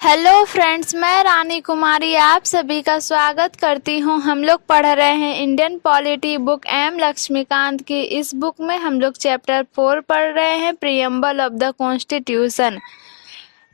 Hello friends, मैं रानी कुमारी आप सभी का स्वागत करती हूं। हम लोग पढ़ रहे हैं Indian polity book M Laxmikanth की। इस बुक में हम लोग चैप्टर 4 पढ़ रहे हैं, प्रीएम्बल ऑफ द कॉन्स्टिट्यूशन।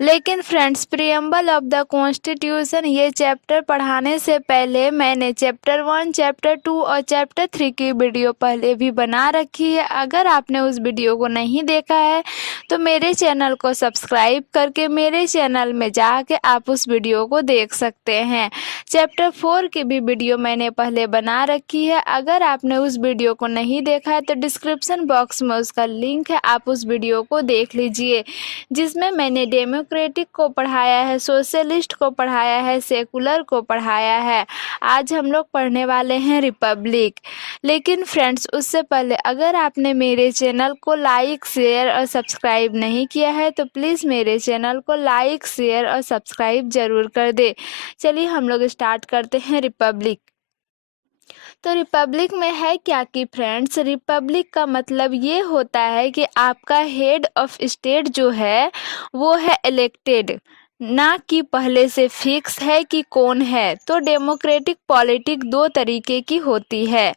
लेकिन friends, preamble of the constitution ये चैप्टर पढ़ाने से पहले मैंने चैप्टर 1, चैप्टर 2 और चैप्टर 3 की वीडियो पहले भी बना रखी है। अगर आपने उस वीडियो को नहीं देखा है तो मेरे चैनल को सब्सक्राइब करके मेरे चैनल में जाके आप उस वीडियो को देख सकते हैं। चैप्टर 4 की भी वीडियो मैंने पहले बना रखी है। अगर आपने उस वीडियो को नहीं देखा है तो डिस्क्रिप्शन बॉक्स में उसका लिंक है, आप उस वीडियो को देख लीजिए, जिसमें मैंने डेमोक्रेटिक को पढ़ाया है, सोशलिस्ट को पढ़ाया है, सेकुलर को पढ़ाया है। आज हम लोग पढ़ने वाले हैं रिपब्लिक। लेकिन फ्रेंड्स, उससे पहले अगर आपने मेरे चैनल को लाइक, शेयर और सब्सक्राइब नहीं किया है तो प्लीज़ मेरे चैनल को लाइक, शेयर और सब्सक्राइब जरूर कर दे। चलिए हम लोग स्टार्ट करते हैं रिपब्लिक। तो रिपब्लिक में है क्या कि फ्रेंड्स, रिपब्लिक का मतलब ये होता है कि आपका हेड ऑफ स्टेट जो है वो है इलेक्टेड, ना कि पहले से फिक्स है कि कौन है। तो डेमोक्रेटिक पॉलिटिक दो तरीके की होती है।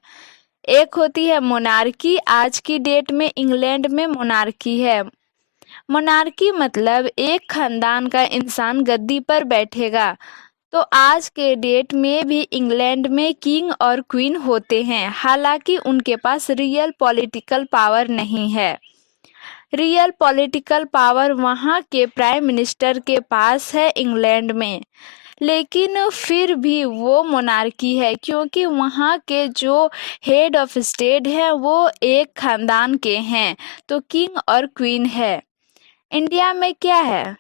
एक होती है मोनार्की। आज की डेट में इंग्लैंड में मोनार्की है। मोनार्की मतलब एक खानदान का इंसान गद्दी पर बैठेगा। तो आज के डेट में भी इंग्लैंड में किंग और क्वीन होते हैं, हालांकि उनके पास रियल पॉलिटिकल पावर नहीं है। रियल पॉलिटिकल पावर वहाँ के प्राइम मिनिस्टर के पास है इंग्लैंड में। लेकिन फिर भी वो मोनार्की है, क्योंकि वहाँ के जो हेड ऑफ स्टेट है वो एक खानदान के हैं, तो किंग और क्वीन है। इंडिया में क्या है?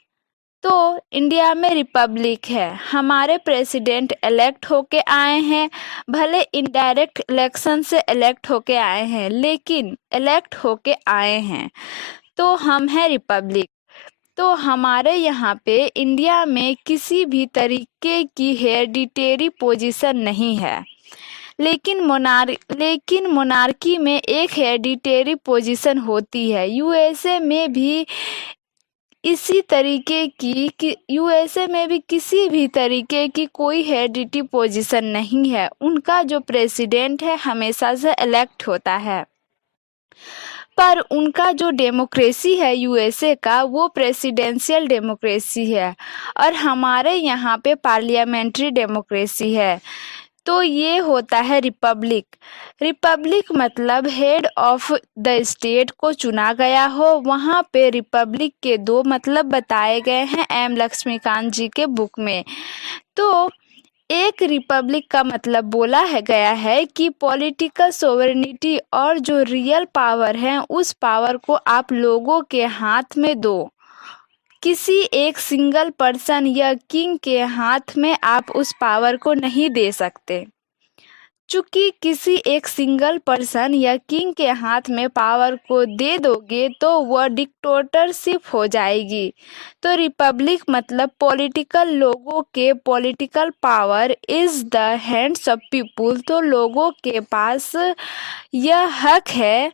तो इंडिया में रिपब्लिक है। हमारे प्रेसिडेंट इलेक्ट होके आए हैं, भले इनडायरेक्ट इलेक्शन से इलेक्ट होके आए हैं, लेकिन इलेक्ट होके आए हैं, तो हम हैं रिपब्लिक। तो हमारे यहाँ पे इंडिया में किसी भी तरीके की हेरिडिटेरी पोजीशन नहीं है। लेकिन मोनार्की में एक हेरिडिटेरी पोजीशन होती है। यूएसए में भी इसी तरीके की कि यूएसए में भी किसी भी तरीके की कोई हेरिडिटी पोजीशन नहीं है। उनका जो प्रेसिडेंट है हमेशा से इलेक्ट होता है, पर उनका जो डेमोक्रेसी है यूएसए का वो प्रेसिडेंशियल डेमोक्रेसी है, और हमारे यहाँ पे पार्लियामेंट्री डेमोक्रेसी है। तो ये होता है रिपब्लिक। रिपब्लिक मतलब हेड ऑफ द स्टेट को चुना गया हो। वहाँ पे रिपब्लिक के दो मतलब बताए गए हैं एम लक्ष्मीकांत जी के बुक में। तो एक रिपब्लिक का मतलब बोला है गया है कि पॉलिटिकल सोवरेनिटी और जो रियल पावर है उस पावर को आप लोगों के हाथ में दो। किसी एक सिंगल पर्सन या किंग के हाथ में आप उस पावर को नहीं दे सकते। चूंकि किसी एक सिंगल पर्सन या किंग के हाथ में पावर को दे दोगे तो वह डिक्टेटरशिप हो जाएगी। तो रिपब्लिक मतलब पॉलिटिकल लोगों के political power is the hands of people. तो लोगों के पास यह हक है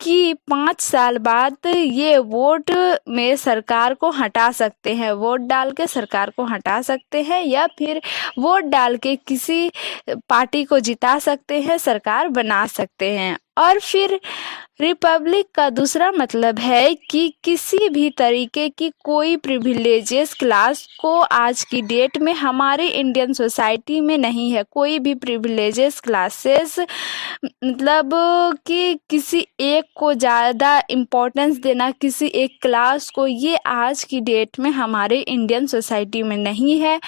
कि 5 साल बाद ये वोट में सरकार को हटा सकते हैं, वोट डाल के सरकार को हटा सकते हैं, या फिर वोट डाल के किसी पार्टी को जिता सकते हैं, सरकार बना सकते हैं। और फिर रिपब्लिक का दूसरा मतलब है कि किसी भी तरीके की कोई प्रिविलेजेस क्लास को आज की डेट में हमारे इंडियन सोसाइटी में नहीं है। कोई भी प्रिविलेजेस क्लासेस मतलब कि किसी एक को ज़्यादा इम्पोर्टेंस देना, किसी एक क्लास को, ये आज की डेट में हमारे इंडियन सोसाइटी में नहीं है।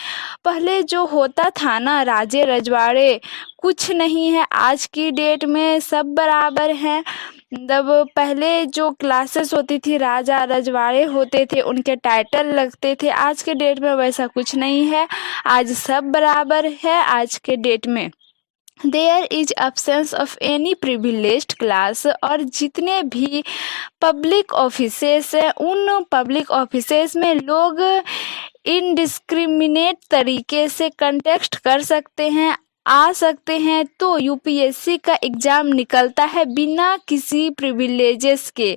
पहले जो होता था ना, राजे रजवाड़े, कुछ नहीं है। आज की डेट में सब बराबर हैं। मतलब पहले जो क्लासेस होती थी, राजा रजवाड़े होते थे, उनके टाइटल लगते थे। आज के डेट में वैसा कुछ नहीं है। आज सब बराबर है। आज के डेट में there is absence of any privileged class. और जितने भी पब्लिक ऑफिसेस हैं उन पब्लिक ऑफिसेस में लोग इनडिस्क्रिमिनेट तरीके से कंटेस्ट कर सकते हैं। आ सकते हैं, तो यूपीएससी का एग्ज़ाम निकलता है बिना किसी प्रिविलेजेस के।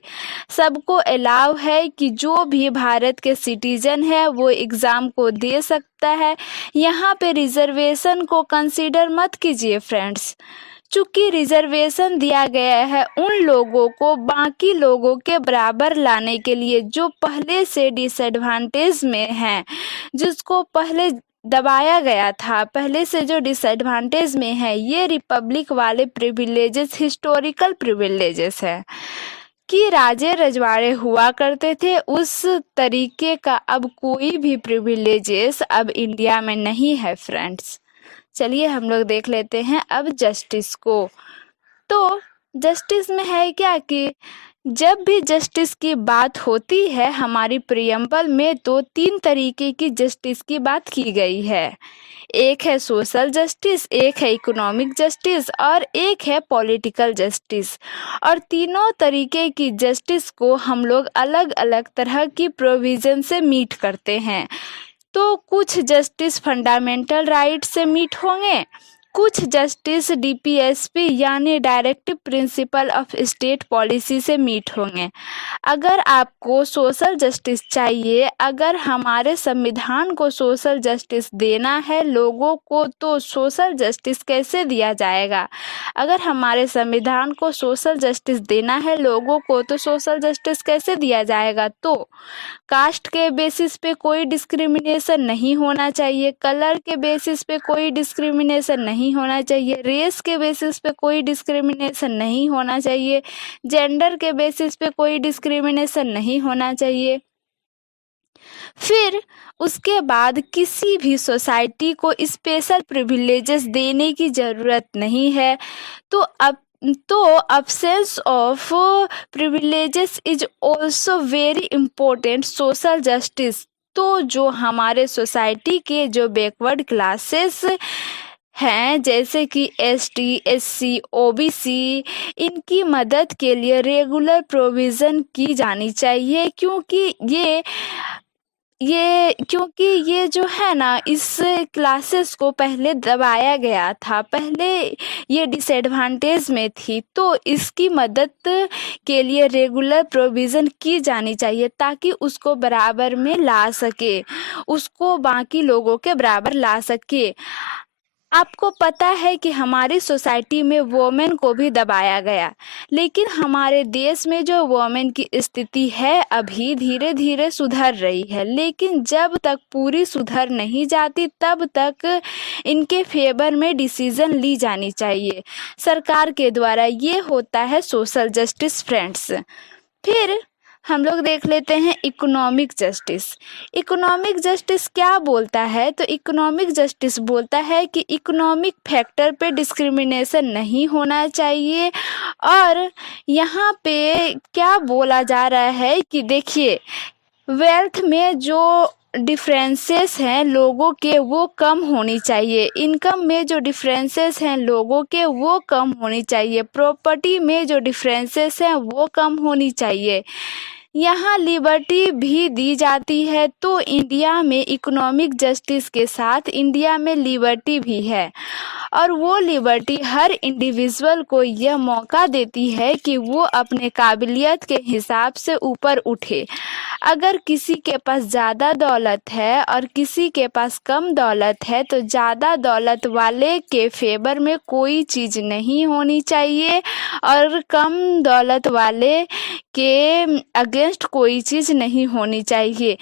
सबको अलाउ है कि जो भी भारत के सिटीजन है वो एग्ज़ाम को दे सकता है। यहाँ पे रिजर्वेशन को कंसीडर मत कीजिए फ्रेंड्स। चूंकि रिजर्वेशन दिया गया है उन लोगों को बाकी लोगों के बराबर लाने के लिए जो पहले से डिसएडवांटेज में हैं, जिसको पहले दबाया गया था, पहले से जो डिसएडवांटेज में है। ये रिपब्लिक वाले प्रिविलेजेस हिस्टोरिकल प्रिविलेजेस है कि राजे रजवाड़े हुआ करते थे, उस तरीके का अब कोई भी प्रिविलेजेस अब इंडिया में नहीं है फ्रेंड्स। चलिए हम लोग देख लेते हैं अब जस्टिस को। तो जस्टिस में है क्या कि जब भी जस्टिस की बात होती है हमारी प्रियम्बल में, तो 3 तरीके की जस्टिस की बात की गई है। एक है सोशल जस्टिस, एक है इकोनॉमिक जस्टिस और एक है पॉलिटिकल जस्टिस। और तीनों तरीके की जस्टिस को हम लोग अलग अलग तरह की प्रोविज़न से मीट करते हैं। तो कुछ जस्टिस फंडामेंटल राइट से मीट होंगे, कुछ जस्टिस डीपीएसपी यानी directive principle of state policy से मीट होंगे। अगर आपको सोशल जस्टिस चाहिए, अगर हमारे संविधान को सोशल जस्टिस देना है लोगों को, तो सोशल जस्टिस कैसे दिया जाएगा? अगर हमारे संविधान को सोशल जस्टिस देना है लोगों को, तो सोशल जस्टिस कैसे दिया जाएगा? तो कास्ट के बेसिस पे कोई डिस्क्रिमिनेशन नहीं होना चाहिए, कलर के बेसिस पे कोई डिस्क्रिमिनेशन नहीं होना चाहिए, रेस के बेसिस पे कोई डिस्क्रिमिनेशन नहीं होना चाहिए, जेंडर के बेसिस पे कोई डिस्क्रिमिनेशन नहीं होना चाहिए। फिर उसके बाद किसी भी सोसाइटी को स्पेशल प्रिविलेजेस देने की ज़रूरत नहीं है। तो absence of privileges is also very important social justice। तो जो हमारे सोसाइटी के जो बैकवर्ड क्लासेस हैं, जैसे कि एसटी, एससी, ओबीसी, इनकी मदद के लिए रेगुलर प्रोविज़न की जानी चाहिए, क्योंकि ये जो है ना, इस क्लासेस को पहले दबाया गया था, पहले ये डिसएडवांटेज में थी। तो इसकी मदद के लिए रेगुलर प्रोविज़न की जानी चाहिए ताकि उसको बराबर में ला सके, उसको बाकी लोगों के बराबर ला सके। आपको पता है कि हमारी सोसाइटी में वोमेन को भी दबाया गया, लेकिन हमारे देश में जो वोमेन की स्थिति है अभी धीरे धीरे सुधर रही है, लेकिन जब तक पूरी सुधर नहीं जाती तब तक इनके फेवर में डिसीजन ली जानी चाहिए सरकार के द्वारा। ये होता है सोशल जस्टिस फ्रेंड्स। फिर हम लोग देख लेते हैं इकोनॉमिक जस्टिस। इकोनॉमिक जस्टिस क्या बोलता है? तो इकोनॉमिक जस्टिस बोलता है कि इकोनॉमिक फैक्टर पे डिस्क्रिमिनेशन नहीं होना चाहिए। और यहाँ पे क्या बोला जा रहा है कि देखिए, वेल्थ में जो डिफरेंसेस हैं लोगों के वो कम होनी चाहिए, इनकम में जो डिफरेंसेस हैं लोगों के वो कम होनी चाहिए, प्रॉपर्टी में जो डिफरेंसेस हैं वो कम होनी चाहिए। यहाँ लिबर्टी भी दी जाती है। तो इंडिया में इकोनॉमिक जस्टिस के साथ इंडिया में लिबर्टी भी है, और वो लिबर्टी हर इंडिविजुअल को यह मौका देती है कि वो अपने काबिलियत के हिसाब से ऊपर उठे। अगर किसी के पास ज़्यादा दौलत है और किसी के पास कम दौलत है, तो ज़्यादा दौलत वाले के फेवर में कोई चीज़ नहीं होनी चाहिए और कम दौलत वाले के अगेंस्ट कोई चीज़ नहीं होनी चाहिए।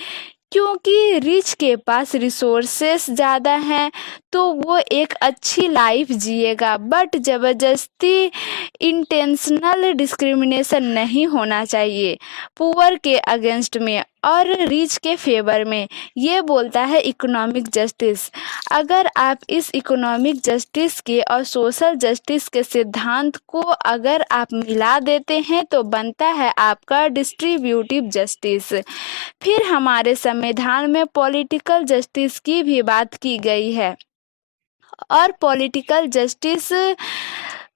क्योंकि रिच के पास रिसोर्सेस ज़्यादा हैं तो वो एक अच्छी लाइफ जिएगा, बट ज़बरदस्ती इंटेंशनल डिस्क्रिमिनेशन नहीं होना चाहिए पुअर के अगेंस्ट में और रिच के फेवर में। ये बोलता है इकोनॉमिक जस्टिस। अगर आप इस इकोनॉमिक जस्टिस के और सोशल जस्टिस के सिद्धांत को अगर आप मिला देते हैं तो बनता है आपका डिस्ट्रीब्यूटिव जस्टिस। फिर हमारे संविधान में पॉलिटिकल जस्टिस की भी बात की गई है, और पॉलिटिकल जस्टिस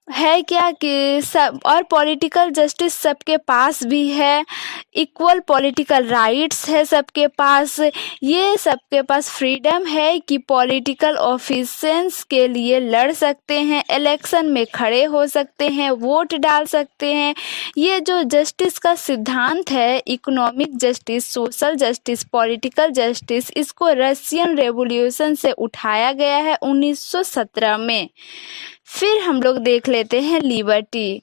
है क्या कि सब और पॉलिटिकल जस्टिस सबके पास भी है, इक्वल पॉलिटिकल राइट्स है सबके पास, ये सबके पास फ्रीडम है कि पॉलिटिकल ऑफिसेंस के लिए लड़ सकते हैं, इलेक्शन में खड़े हो सकते हैं, वोट डाल सकते हैं। ये जो जस्टिस का सिद्धांत है, economic justice, social justice, political justice, इसको रशियन रेवोल्यूशन से उठाया गया है 1917 में। फिर हम लोग देख लेते हैं लिबर्टी।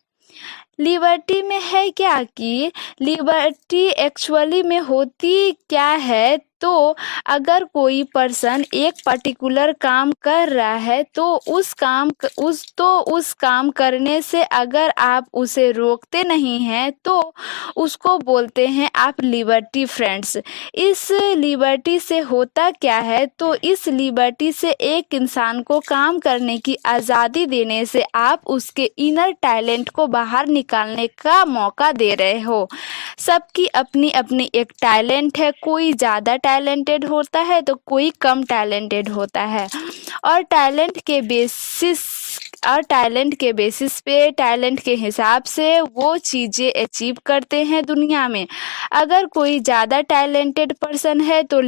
लिबर्टी में है क्या कि लिबर्टी एक्चुअली में होती क्या है, तो अगर कोई पर्सन एक पर्टिकुलर काम कर रहा है तो उस काम करने से अगर आप उसे रोकते नहीं हैं तो उसको बोलते हैं आप लिबर्टी फ्रेंड्स। इस लिबर्टी से होता क्या है, तो इस लिबर्टी से एक इंसान को काम करने की आज़ादी देने से आप उसके इनर टैलेंट को बाहर निकालने का मौका दे रहे हो। सबकी अपनी अपनी एक टैलेंट है, कोई ज़्यादा टैलेंटेड होता है तो कोई कम टैलेंटेड होता है, और टैलेंट के बेसिस पे, टैलेंट के हिसाब से वो चीज़ें अचीव करते हैं दुनिया में। अगर कोई ज़्यादा टैलेंटेड पर्सन है तो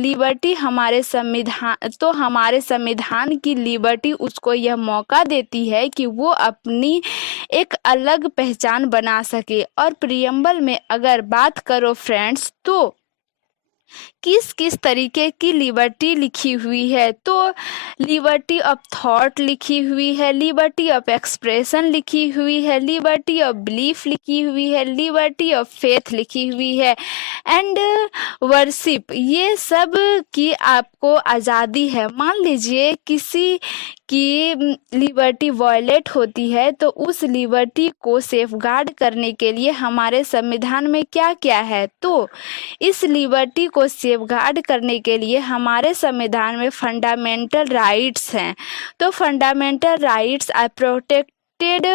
हमारे संविधान की लिबर्टी उसको यह मौका देती है कि वो अपनी एक अलग पहचान बना सके। और प्रियम्बल में अगर बात करो फ्रेंड्स, तो किस किस तरीके की लिबर्टी लिखी हुई है, तो लिबर्टी ऑफ थॉट लिखी हुई है, लिबर्टी ऑफ एक्सप्रेशन लिखी हुई है, लिबर्टी ऑफ बिलीफ लिखी हुई है, लिबर्टी ऑफ फेथ लिखी हुई है, एंड वर्शिप। ये सब की आपको आज़ादी है। मान लीजिए किसी की लिबर्टी वायलेट होती है तो उस लिबर्टी को सेफगार्ड करने के लिए हमारे संविधान में क्या क्या है, तो इस लिबर्टी को सेफगार्ड करने के लिए हमारे संविधान में फंडामेंटल राइट्स हैं। तो fundamental rights are protected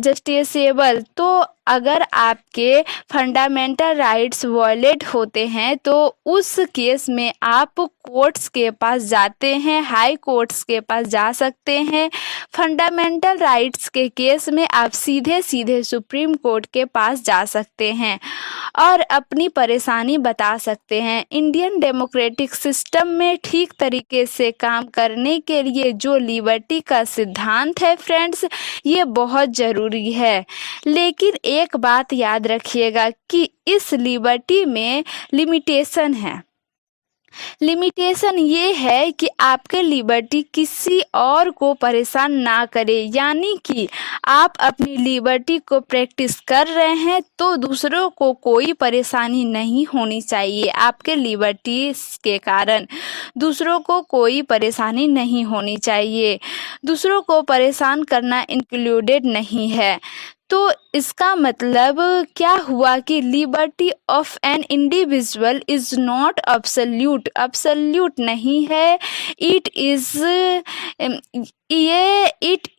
justiciable. तो अगर आपके फंडामेंटल राइट्स वायलेट होते हैं तो उस केस में आप कोर्ट्स के पास जाते हैं, हाई कोर्ट्स के पास जा सकते हैं। फंडामेंटल राइट्स के केस में आप सीधे सीधे सुप्रीम कोर्ट के पास जा सकते हैं और अपनी परेशानी बता सकते हैं। इंडियन डेमोक्रेटिक सिस्टम में ठीक तरीके से काम करने के लिए जो लिबर्टी का सिद्धांत है फ्रेंड्स, ये बहुत ज़रूरी है। लेकिन एक बात याद रखिएगा कि इस लिबर्टी में लिमिटेशन है। लिमिटेशन ये है कि आपके लिबर्टी किसी और को परेशान ना करे, यानी कि आप अपनी लिबर्टी को प्रैक्टिस कर रहे हैं तो दूसरों को कोई परेशानी नहीं होनी चाहिए। आपके लिबर्टी के कारण दूसरों को कोई परेशानी नहीं होनी चाहिए। दूसरों को परेशान करना इंक्लूडेड नहीं है। तो इसका मतलब क्या हुआ कि liberty of an individual is not absolute नहीं है। इट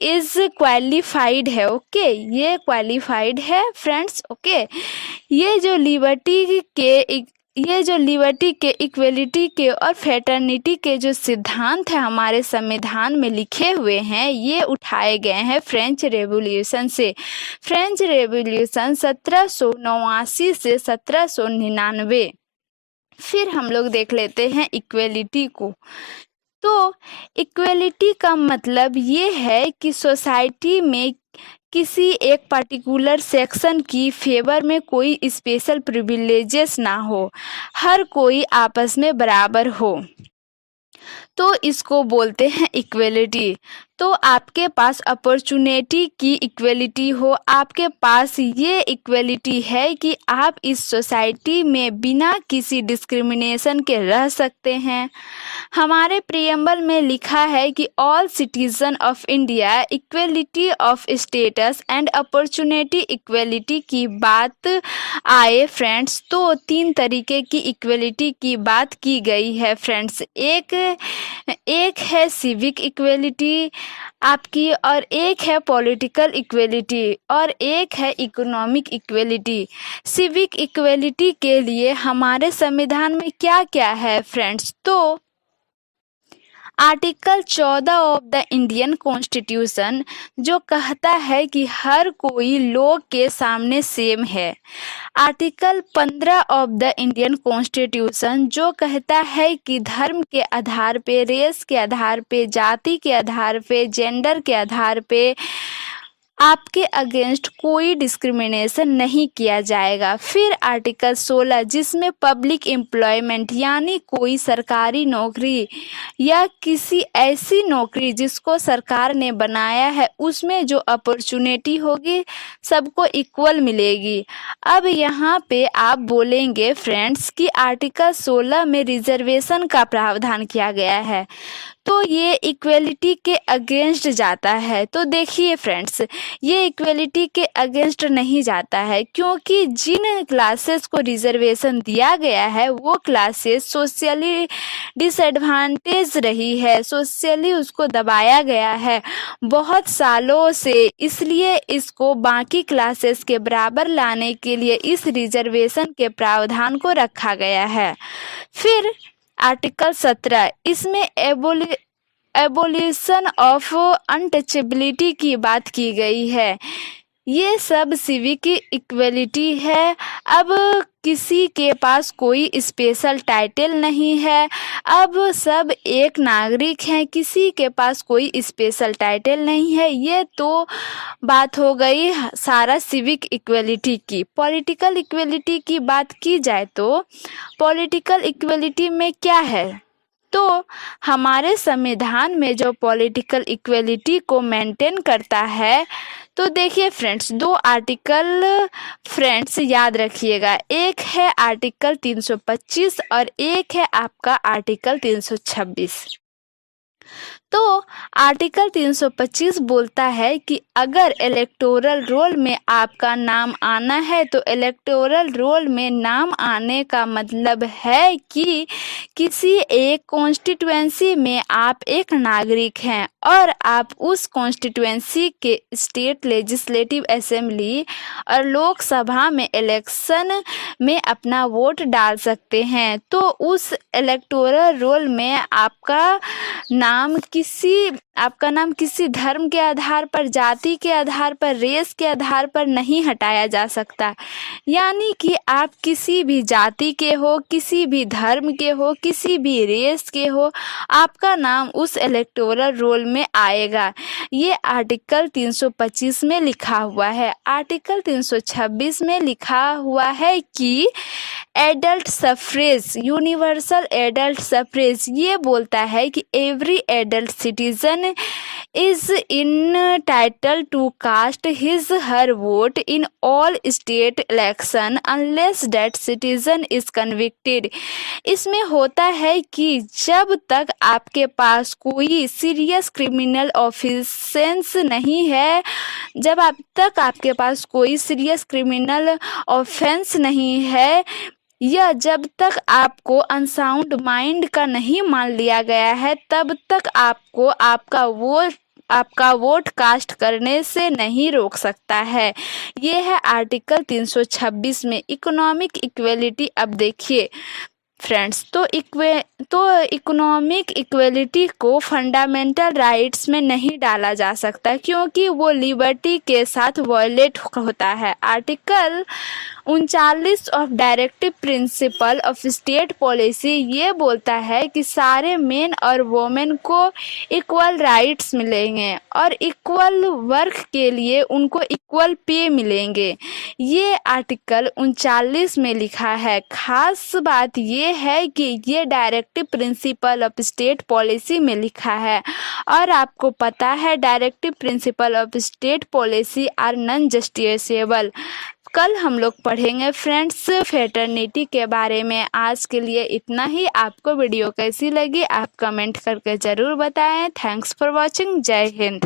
इज क्वालिफाइड है। ओके, ये क्वालिफाइड है फ्रेंड्स। ओके, ये जो लिबर्टी के इक्वलिटी के और फ्रेटर्निटी के जो सिद्धांत है हमारे संविधान में लिखे हुए हैं, ये उठाए गए हैं फ्रेंच रेवोल्यूशन से। फ्रेंच रेवोल्यूशन 1789 से 1799। फिर हम लोग देख लेते हैं इक्वलिटी को। तो इक्वलिटी का मतलब ये है कि सोसाइटी में किसी एक पर्टिकुलर सेक्शन की फेवर में कोई स्पेशल प्रिविलेजेस ना हो, हर कोई आपस में बराबर हो, तो इसको बोलते हैं इक्वलिटी। तो आपके पास अपॉर्चुनिटी की इक्वलिटी हो, आपके पास ये इक्वलिटी है कि आप इस सोसाइटी में बिना किसी डिस्क्रिमिनेशन के रह सकते हैं। हमारे प्रियम्बल में लिखा है कि all citizen of India equality of status and opportunity equality की बात आए फ्रेंड्स, तो 3 तरीके की इक्वलिटी की बात की गई है फ्रेंड्स। एक है सिविक इक्वलिटी आपकी, और एक है पॉलिटिकल इक्वलिटी, और एक है इकोनॉमिक इक्वलिटी। सिविक इक्वलिटी के लिए हमारे संविधान में क्या क्या है फ्रेंड्स, तो article 14 of the Indian constitution जो कहता है कि हर कोई लोग के सामने सेम है। Article 15 of the Indian constitution जो कहता है कि धर्म के आधार पे, रेस के आधार पे, जाति के आधार पे, जेंडर के आधार पे आपके अगेंस्ट कोई डिस्क्रिमिनेशन नहीं किया जाएगा। फिर आर्टिकल 16 जिसमें पब्लिक एम्प्लॉयमेंट यानी कोई सरकारी नौकरी या किसी ऐसी नौकरी जिसको सरकार ने बनाया है उसमें जो अपॉर्चुनिटी होगी सबको इक्वल मिलेगी। अब यहाँ पे आप बोलेंगे फ्रेंड्स कि आर्टिकल 16 में रिजर्वेशन का प्रावधान किया गया है तो ये इक्वलिटी के अगेंस्ट जाता है। तो देखिए फ्रेंड्स, ये इक्वलिटी के अगेंस्ट नहीं जाता है क्योंकि जिन क्लासेस को रिजर्वेशन दिया गया है वो क्लासेस सोशली डिसएडवांटेज रही है, सोशली उसको दबाया गया है बहुत सालों से, इसलिए इसको बाकी क्लासेस के बराबर लाने के लिए इस रिजर्वेशन के प्रावधान को रखा गया है। फिर आर्टिकल 17 इसमें एबोलिशन ऑफ अनटचेबिलिटी की बात की गई है। ये सब सिविक इक्वलिटी है। अब किसी के पास कोई स्पेशल टाइटल नहीं है, अब सब एक नागरिक हैं, किसी के पास कोई स्पेशल टाइटल नहीं है। ये तो बात हो गई सारा सिविक इक्वलिटी की। पॉलिटिकल इक्वलिटी की बात की जाए तो पॉलिटिकल इक्वलिटी में क्या है, तो हमारे संविधान में जो पॉलिटिकल इक्वलिटी को मेंटेन करता है, तो देखिए फ्रेंड्स, दो आर्टिकल फ्रेंड्स याद रखिएगा, एक है आर्टिकल 325 और एक है आपका आर्टिकल 326। तो आर्टिकल 325 बोलता है कि अगर इलेक्टोरल रोल में आपका नाम आना है तो इलेक्टोरल रोल में नाम आने का मतलब है कि किसी एक कॉन्स्टिट्यूएंसी में आप एक नागरिक हैं और आप उस कॉन्स्टिट्यूएंसी के स्टेट लेजिस्लेटिव असेंबली और लोकसभा में इलेक्शन में अपना वोट डाल सकते हैं। तो उस इलेक्टोरल रोल में आपका नाम किसी धर्म के आधार पर, जाति के आधार पर, रेस के आधार पर नहीं हटाया जा सकता। यानी कि आप किसी भी जाति के हो, किसी भी धर्म के हो, किसी भी रेस के हो, आपका नाम उस इलेक्टोरल रोल में आएगा। ये आर्टिकल 325 में लिखा हुआ है। आर्टिकल 326 में लिखा हुआ है कि adult suffrage, universal adult suffrage, ये बोलता है कि every adult citizen is entitled to cast his her vote in all state election unless that citizen is convicted. इसमें होता है कि जब तक आपके पास कोई सीरियस क्रिमिनल ऑफेंस नहीं है, जब तक आपके पास कोई सीरियस क्रिमिनल ऑफेंस नहीं है, या जब तक आपको अनसाउंड माइंड का नहीं मान लिया गया है, तब तक आपको आपका वोट कास्ट करने से नहीं रोक सकता है। ये है आर्टिकल 326 में इकोनॉमिक इक्वेलिटी। अब देखिए फ्रेंड्स, तो इकोनॉमिक इक्वेलिटी को फंडामेंटल राइट्स में नहीं डाला जा सकता क्योंकि वो लिबर्टी के साथ वायलेट होता है। Article 39 of directive principle of state policy ये बोलता है कि सारे मेन और वोमेन को इक्वल राइट्स मिलेंगे और इक्वल वर्क के लिए उनको इक्वल पे मिलेंगे। ये आर्टिकल 39 में लिखा है। खास बात ये है कि ये directive principle of state policy में लिखा है और आपको पता है directive principle of state policy are non justiciable. कल हम लोग पढ़ेंगे फ्रेंड्स फेटर्निटी के बारे में। आज के लिए इतना ही। आपको वीडियो कैसी लगी आप कमेंट करके ज़रूर बताएं। Thanks for watching. जय हिंद।